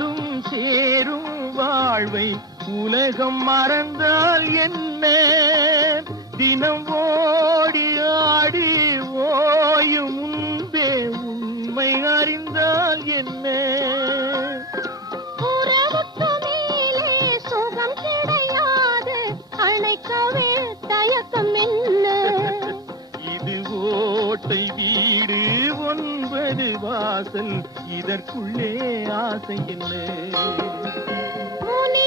காதலும் சேரும் வாழ்வை உலகம் மறந்தால் என்ன? தினம் ஓடி ஆடி ஓயும் முன்பே உண்மை அறிந்தால் என்ன? உறவுக்கு மேலே சுகம் கிடையாது, அணைக்கவே தயக்கம் என்ன? இது ஓட்டை வீடு 9 வாசல், இதற்குள்ளே ஆசை என்ன? முனி